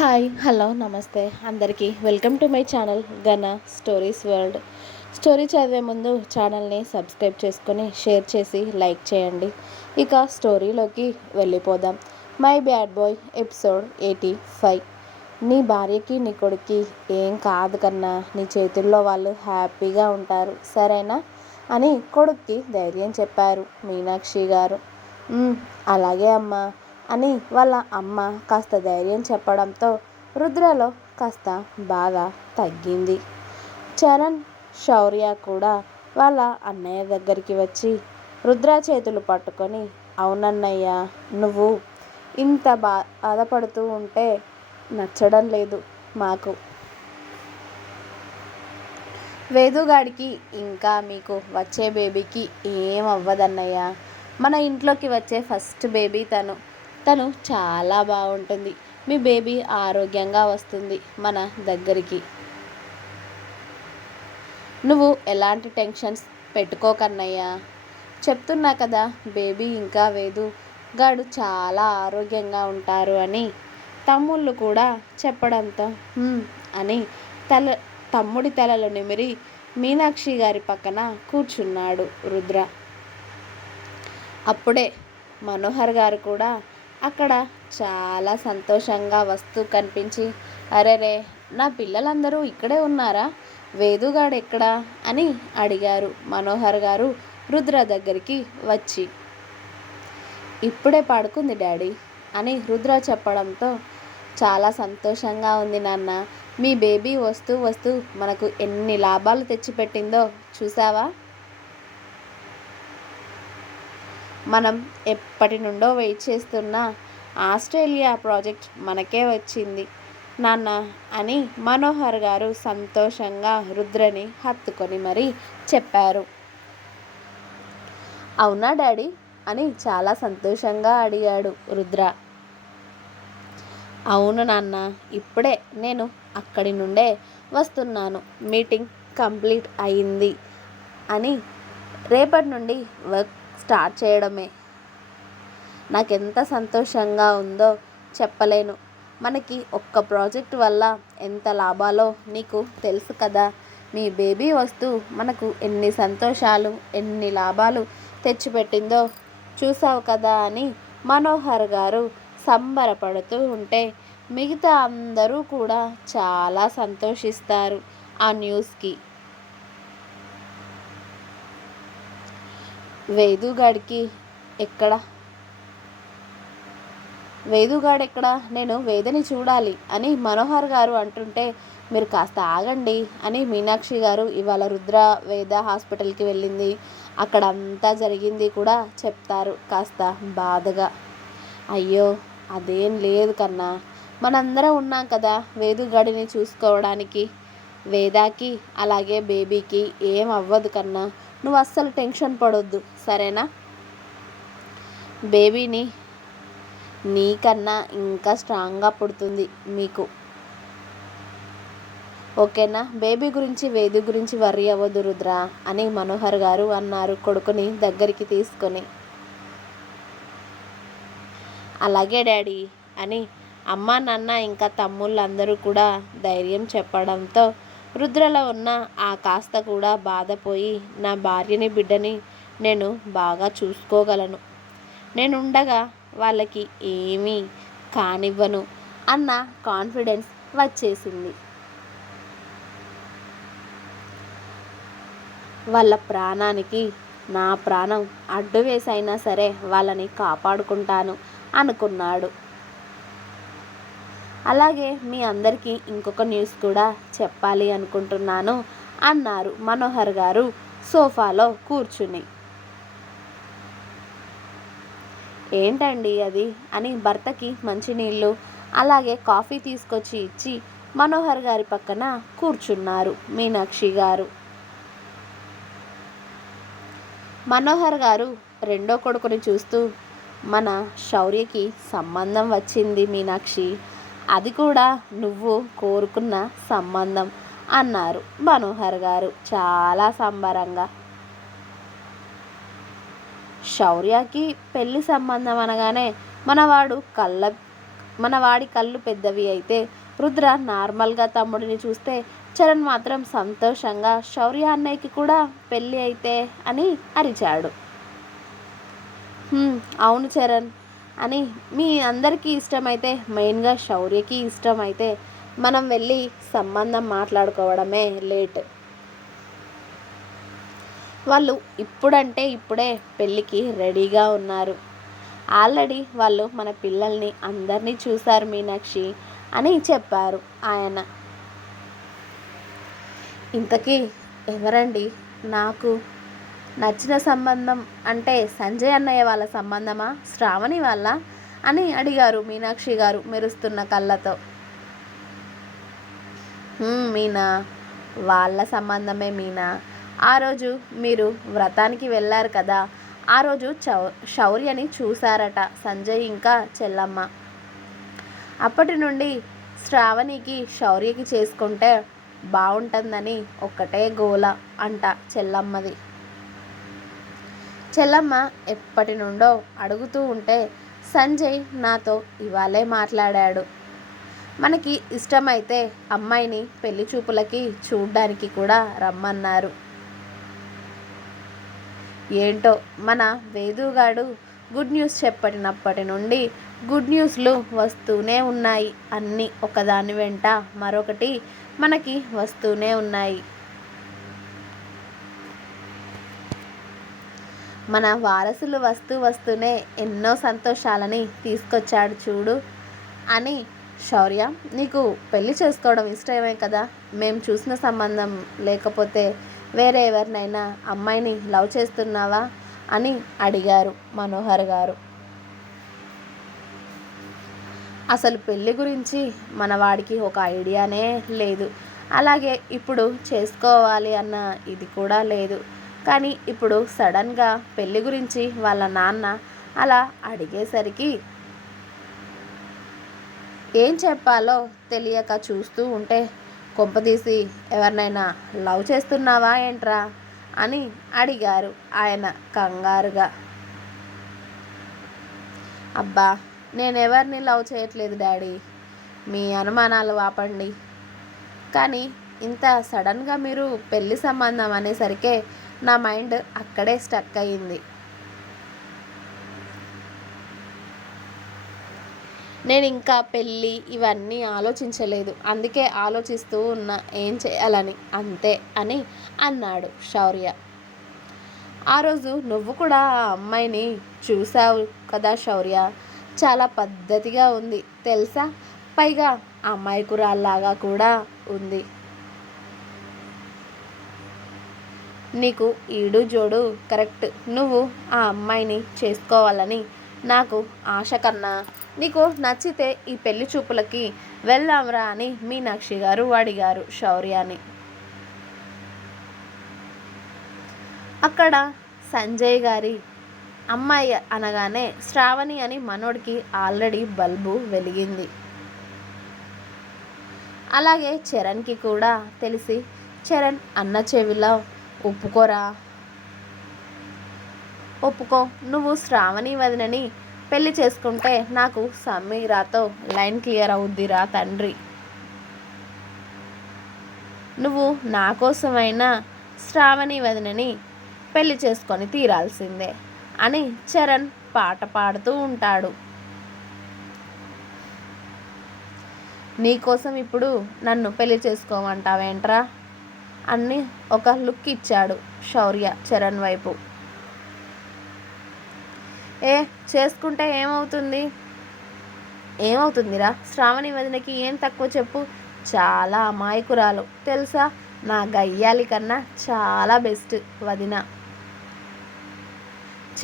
Hi hello నమస్తే. అందరికీ welcome to my channel Gana stories world. Story చదివే ముందు ఛానల్ని సబ్స్క్రైబ్ చేసుకొని షేర్ చేసి లైక్ చేయండి. ఇక స్టోరీలోకి వెళ్ళిపోదాం. My bad boy episode eighty five. నీ భార్యకి నీ కొడుక్కి ఏం కాదు కన్నా నీ చేతుల్లో వాళ్ళు హ్యాపీగా ఉంటారు సరేనా? అని కొడుక్కి ధైర్యం చెప్పారు మీనాక్షి గారు. అలాగే అమ్మా. అని వాళ్ళ అమ్మ కాస్త ధైర్యం చెప్పడంతో రుద్రలో కాస్త బాధ తగ్గింది. చరణ్ శౌర్య కూడా వాళ్ళ అన్నయ్య దగ్గరికి వచ్చి రుద్ర చేతులు పట్టుకొని అవునన్నయ్య నువ్వు ఇంత బా బాధపడుతూ ఉంటే నచ్చడం లేదు మాకు. వేదుగాడికి ఇంకా మీకు వచ్చే బేబీకి ఏం అవ్వదన్నయ్య. మన ఇంట్లోకి వచ్చే ఫస్ట్ బేబీ తను. తను చాలా బాగుంటుంది. మీ బేబీ ఆరోగ్యంగా వస్తుంది మన దగ్గరికి. నువ్వు ఎలాంటి టెన్షన్స్ పెట్టుకోకన్నయ్యా. చెప్తున్నా కదా బేబీ ఇంకా వేదు. గాడు చాలా ఆరోగ్యంగా ఉంటారు అని. తమ్ముళ్ళు కూడా చెప్పడంతో అని తల తమ్ముడి తలలు నిమిరి మీనాక్షి గారి పక్కన కూర్చున్నాడు రుద్ర. అప్పుడే మనోహర్ గారు కూడా అక్కడ చాలా సంతోషంగా వస్తూ కనిపించి అరెరే నా పిల్లలందరూ ఇక్కడే ఉన్నారా? వేదుగాడు ఎక్కడా? అని అడిగారు మనోహర్ గారు రుద్ర దగ్గరికి వచ్చి. ఇప్పుడే పడుకుంది డాడీ అని రుద్ర చెప్పడంతో చాలా సంతోషంగా ఉంది నాన్న. మీ బేబీ వస్తూ వస్తూ మనకు ఎన్ని లాభాలు తెచ్చిపెట్టిందో చూసావా? మనం ఎప్పటి నుండో వెయిట్ చేస్తున్న ఆస్ట్రేలియా ప్రాజెక్ట్ మనకే వచ్చింది. నాన్న అని మనోహర్ గారు సంతోషంగా రుద్రని హత్తుకొని మరీ చెప్పారు. అవునా డాడీ? అని చాలా సంతోషంగా అడిగాడు రుద్ర. అవును నాన్న ఇప్పుడే నేను అక్కడి నుండే వస్తున్నాను. మీటింగ్ కంప్లీట్ అయింది అని రేపటి నుండి వర్క్ స్టార్ట్ చేయడమే. నాకు ఎంత సంతోషంగా ఉందో చెప్పలేను. మనకి ఒక్క ప్రాజెక్ట్ వల్ల ఎంత లాభాలో నీకు తెలుసు కదా. మీ బేబీ వస్తూ మనకు ఎన్ని సంతోషాలు ఎన్ని లాభాలు తెచ్చిపెట్టిందో చూసావు కదా అని మనోహర్ గారు సంబరపడుతూ ఉంటే మిగతా అందరూ కూడా చాలా సంతోషిస్తారు ఆ న్యూస్కి. వేదుగాడికి ఎక్కడ? వేదుగాడు ఎక్కడ నేను వేదని చూడాలి అని మనోహర్ గారు అంటుంటే మీరు కాస్త ఆగండి అని మీనాక్షి గారు ఇవాళ రుద్ర వేద హాస్పిటల్కి వెళ్ళింది. అక్కడ అంతా జరిగింది కూడా చెప్తారు కాస్త బాధగా. అయ్యో అదేం లేదు కన్నా. మనందరం ఉన్నాం కదా వేదుగాడిని చూసుకోవడానికి. వేదాకి అలాగే బేబీకి ఏం అవ్వదు కన్నా. నువ్వు అస్సలు టెన్షన్ పడొద్దు సరేనా? బేబీని నీకన్నా ఇంకా స్ట్రాంగ్గా పుడుతుంది మీకు. ఓకేనా? బేబీ గురించి వేది గురించి వర్రీ అవ్వదు రుద్ర అని మనోహర్ గారు అన్నారు కొడుకుని దగ్గరికి తీసుకొని. అలాగే డాడీ అని అమ్మ నాన్న ఇంకా తమ్ముళ్ళందరూ కూడా ధైర్యం చెప్పడంతో రుద్రలో ఉన్న ఆ కాస్త కూడా బాధపోయి నా భార్యని బిడ్డని నేను బాగా చూసుకోగలను. నేనుండగా వాళ్ళకి ఏమీ కానివ్వను అన్న కాన్ఫిడెన్స్ వచ్చేసింది. వాళ్ళ ప్రాణానికి నా ప్రాణం అడ్డు వేసైనా సరే వాళ్ళని కాపాడుకుంటాను అనుకున్నాడు. అలాగే మీ అందరికీ ఇంకొక న్యూస్ కూడా చెప్పాలి అనుకుంటున్నాను అన్నారు మనోహర్ గారు సోఫాలో కూర్చుని. ఏంటండి అది? అని భర్తకి మంచినీళ్ళు అలాగే కాఫీ తీసుకొచ్చి ఇచ్చి మనోహర్ గారి పక్కన కూర్చున్నారు మీనాక్షి గారు. మనోహర్ గారు రెండో కొడుకుని చూస్తూ మన శౌర్యకి సంబంధం వచ్చింది మీనాక్షి. అది కూడా నువ్వు కోరుకున్న సంబంధం అన్నారు మనోహర్ గారు చాలా సంబరంగా. శౌర్యకి పెళ్ళి సంబంధం అనగానే మనవాడు కళ్ళ మనవాడి కళ్ళు పెద్దవి అయితే రుద్ర నార్మల్గా తమ్ముడిని చూస్తే చరణ్ మాత్రం సంతోషంగా శౌర్య అన్నయ్యకి కూడా పెళ్ళి అయితే అని అరిచాడు. అవును చరణ్ అని మీ అందరికీ ఇష్టమైతే మెయిన్గా శౌర్యకి ఇష్టమైతే మనం వెళ్ళి సంబంధం మాట్లాడుకోవడమే లేట్. వాళ్ళు ఇప్పుడంటే ఇప్పుడే పెళ్ళికి రెడీగా ఉన్నారు. ఆల్రెడీ వాళ్ళు మన పిల్లల్ని అందరినీ చూశారు మీనాక్షి అని చెప్పారు ఆయన. ఇంతకీ ఎవరండి? నాకు నచ్చిన సంబంధం అంటే సంజయ్ అన్నయ్య వాళ్ళ సంబంధమా? శ్రావణి వాళ్ళ? అని అడిగారు మీనాక్షి గారు మెరుస్తున్న కళ్ళతో. మీనా? వాళ్ళ సంబంధమే మీనా? ఆ రోజు మీరు వ్రతానికి వెళ్ళారు కదా? ఆ రోజు చౌ శౌర్యని చూశారట సంజయ్ ఇంకా చెల్లమ్మ. అప్పటి నుండి శ్రావణికి శౌర్యకి చేసుకుంటే బాగుంటుందని ఒక్కటే గోల అంట చెల్లమ్మది. చెల్లమ్మ ఎప్పటి నుండో అడుగుతూ ఉంటే సంజయ్ నాతో ఇవాళే మాట్లాడాడు. మనకి ఇష్టమైతే అమ్మాయిని పెళ్ళి చూపులకి చూడ్డానికి కూడా రమ్మన్నారు. ఏంటో మన వేదుగాడు గుడ్ న్యూస్ చెప్పినప్పటి నుండి గుడ్ న్యూస్లు వస్తూనే ఉన్నాయి. అన్నీ ఒకదాని వెంట మరొకటి మనకి వస్తూనే ఉన్నాయి. మన వారసులు వస్తూ వస్తూనే ఎన్నో సంతోషాలని తీసుకొచ్చాడు చూడు. అని శౌర్య నీకు పెళ్ళి చేసుకోవడం ఇష్టమే కదా? మేము చూసిన సంబంధం లేకపోతే వేరే ఎవరినైనా అమ్మాయిని లవ్ చేస్తున్నావా? అని అడిగారు మనోహర్ గారు. అసలు పెళ్ళి గురించి మన వాడికి ఒక ఐడియానే లేదు. అలాగే ఇప్పుడు చేసుకోవాలి అన్న ఇది కూడా లేదు. కానీ ఇప్పుడు సడన్గా పెళ్ళి గురించి వాళ్ళ నాన్న అలా అడిగేసరికి ఏం చెప్పాలో తెలియక చూస్తూ ఉంటే కొంపదీసి ఎవరినైనా లవ్ చేస్తున్నావా ఏంట్రా? అని అడిగారు ఆయన కంగారుగా. అబ్బా నేను ఎవరిని లవ్ చేయట్లేదు డాడీ. మీ అనుమానాలు ఆపండి కానీ ఇంత సడన్గా మీరు పెళ్ళి సంబంధం అనేసరికే నా మైండ్ అక్కడే స్టక్ అయ్యింది. నేను ఇంకా పెళ్ళి ఇవన్నీ ఆలోచించలేదు. అందుకే ఆలోచిస్తూ ఉన్నా ఏం చేయాలని? అంతే అని అన్నాడు శౌర్య. ఆ రోజు నువ్వు కూడా ఆ అమ్మాయిని చూసావు కదా శౌర్య? చాలా పద్ధతిగా ఉంది తెలుసా? పైగా అమ్మాయి అమ్మాయికురాల్లాగా కూడా ఉంది. నీకు ఈడు జోడు కరెక్ట్. నువ్వు ఆ అమ్మాయిని చేసుకోవాలని నాకు ఆశ కన్నా. నీకు నచ్చితే ఈ పెళ్ళి చూపులకి వెళ్దాంరా అని మీనాక్షి గారు అడిగారు శౌర్యాని. అక్కడ సంజయ్ గారి అమ్మాయి అనగానే శ్రావణి అని మనోడికి ఆల్రెడీ బల్బు వెలిగింది. అలాగే చరణ్కి కూడా తెలిసి చరణ్ అన్న చెవిలో ఒప్పుకోరా? ఒప్పుకో. నువ్వు శ్రావణి వదినని పెళ్ళి చేసుకుంటే నాకు సమీరాతో లైన్ క్లియర్ అవుద్దిరా తండ్రి. నువ్వు నా కోసమైనా శ్రావణి వదినని పెళ్ళి చేసుకొని తీరాల్సిందే అని చరణ్ పాట పాడుతూ ఉంటాడు. నీకోసం ఇప్పుడు నన్ను పెళ్ళి చేసుకోమంటావేంట్రా? అన్ని ఒక లుక్ ఇచ్చాడు శౌర్య చరణ్ వైపు. ఏ చేసుకుంటే ఏమవుతుంది? ఏమవుతుందిరా? శ్రావణి వదినకి ఏం తక్కువ చెప్పు? చాలా అమాయకురాలు. తెలుసా? నా గయ్యాలి కన్నా చాలా బెస్ట్ వదిన.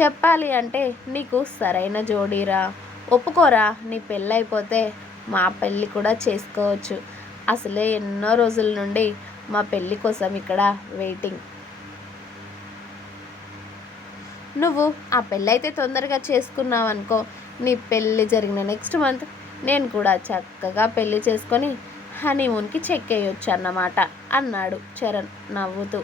చెప్పాలి అంటే నీకు సరైన జోడీరా. ఒప్పుకోరా? నీ పెళ్ళైపోతే మా పెళ్ళి కూడా చేసుకోవచ్చు. అసలే ఎన్నో రోజుల నుండి మా పెళ్ళి కోసం ఇక్కడ వెయిటింగ్. నువ్వు ఆ పెళ్ళైతే తొందరగా చేసుకున్నావు అనుకో నీ పెళ్ళి జరిగిన నెక్స్ట్ మంత్ నేను కూడా చక్కగా పెళ్ళి చేసుకొని హనీమూన్కి చెక్ వేయొచ్చు అన్నమాట అన్నాడు చరణ్ నవ్వుతూ.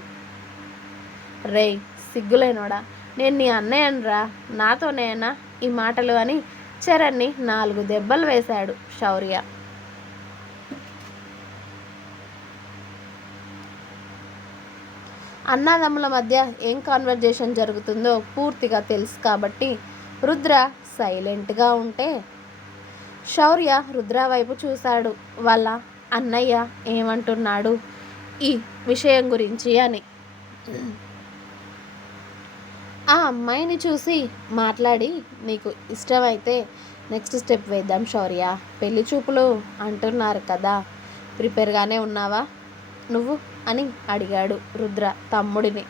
రేయ్ సిగ్గులేనోడా? నేను నీ అన్నయ్యనరా? నాతోనేనా ఈ మాటలు అని చరణ్ని నాలుగు దెబ్బలు వేశాడు శౌర్య. అన్నదమ్ముల మధ్య ఏం కాన్వర్జేషన్ జరుగుతుందో పూర్తిగా తెలుసు కాబట్టి రుద్ర సైలెంట్గా ఉంటే శౌర్య రుద్ర వైపు చూశాడు. వాళ్ళ అన్నయ్య ఏమంటున్నాడు? ఈ విషయం గురించి అని. ఆ అమ్మాయిని చూసి మాట్లాడి నీకు ఇష్టమైతే నెక్స్ట్ స్టెప్ వేద్దాం శౌర్య. పెళ్ళి చూపులు అంటున్నారు కదా. ప్రిపేర్గానే ఉన్నావా? నువ్వు అని అడిగాడు రుద్ర తమ్ముడిని.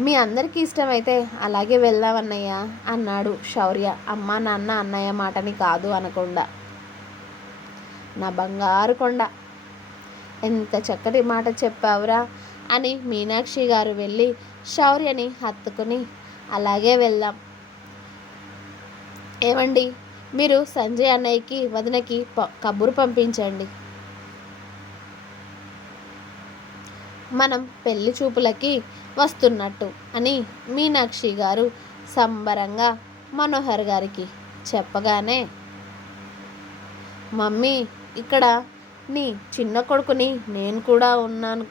మీ అందరికీ ఇష్టమైతే అలాగే వెళ్దామన్నయ్యా అన్నాడు శౌర్య. అమ్మ నాన్న అన్నయ్య మాటని కాదు అనకుండా. నా బంగారు కొండ. ఎంత చక్కటి మాట చెప్పావురా అని మీనాక్షి గారు వెళ్ళి శౌర్యని హత్తుకుని అలాగే వెళ్దాం. ఏమండి? మీరు సంజయ్ అన్నయ్యకి వదినకి ప- కబురు పంపించండి. మనం పెళ్ళి చూపులకి వస్తున్నట్టు అని మీనాక్షి గారు సంబరంగా మనోహర్ గారికి చెప్పగానే మమ్మీ ఇక్కడ నీ చిన్న కొడుకుని నేను కూడా ఉన్నాను.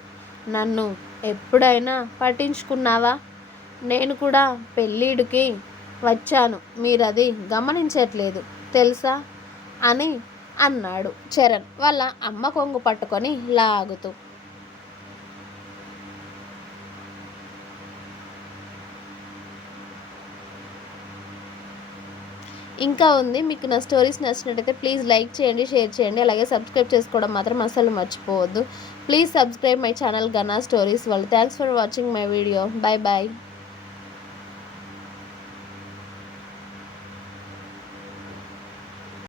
నన్ను ఎప్పుడైనా పట్టించుకున్నావా? నేను కూడా పెళ్ళిడికి వచ్చాను. మీరది గమనించట్లేదు తెలుసా? అని అన్నాడు చరణ్. వాళ్ళ అమ్మ కొంగు పట్టుకొని లాగుతూ. ఇంకా ఉంది. మీకు నా స్టోరీస్ నచ్చినట్టయితే ప్లీజ్ లైక్ చేయండి షేర్ చేయండి. అలాగే సబ్స్క్రైబ్ చేసుకోవడం మాత్రం అసలు మర్చిపోవద్దు. Please subscribe my channel Gana stories వాళ్ళు thanks for watching my video. Bye bye